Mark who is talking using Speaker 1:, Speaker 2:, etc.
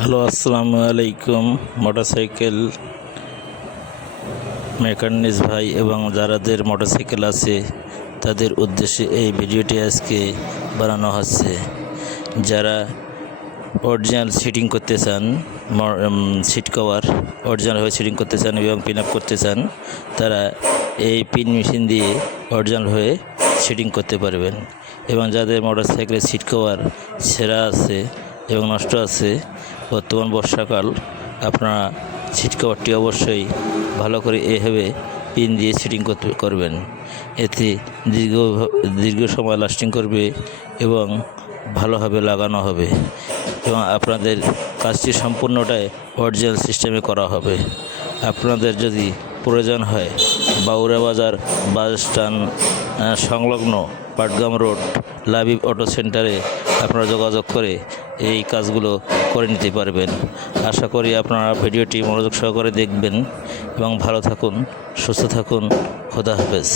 Speaker 1: Hello, আসসালামু আলাইকুম। Motorcycle mechanics ভাই এবং যারাদের মোটরসাইকেল আছে, তাদের উদ্দেশ্যে এই ভিডিওটি আজকে বানানো হচ্ছে। যারা অরিজিনাল সিটিং করতে চান সিট কভার অরিজিনালভাবে সিটিং করতে চান এবং পিন আপ করতে চান, তারা এই পিন মেশিন দিয়ে অরিজিনাল হয়ে সিটিং করতে পারবেন। এবং যাদের মোটরসাইকেলের সিট কভার ছেঁড়া আছে এবং নষ্ট আছে বর্তমান বর্ষাকাল, আপনারা সিট কভারটি অবশ্যই ভালো করে এভাবে পিন দিয়ে সিটিং করতে করবেন। এতে দীর্ঘ দীর্ঘ সময় লাস্টিং করবে এবং ভালোভাবে লাগানো হবে এবং আপনাদের কাজটি সম্পূর্ণটাই অরিজিনাল সিস্টেমে করা হবে। আপনাদের যদি প্রয়োজন হয়, বাউরা বাজার বাস স্ট্যান্ড সংলগ্ন পাটগ্রাম রোড, লাবিব অটো সেন্টারে আপনারা যোগাযোগ করে এই কাজগুলো করে নিতে পারবেন। আশা করি আপনারা ভিডিওটি মনোযোগ সহকারে দেখবেন এবং ভালো থাকুন, সুস্থ থাকুন। খোদা হাফেজ।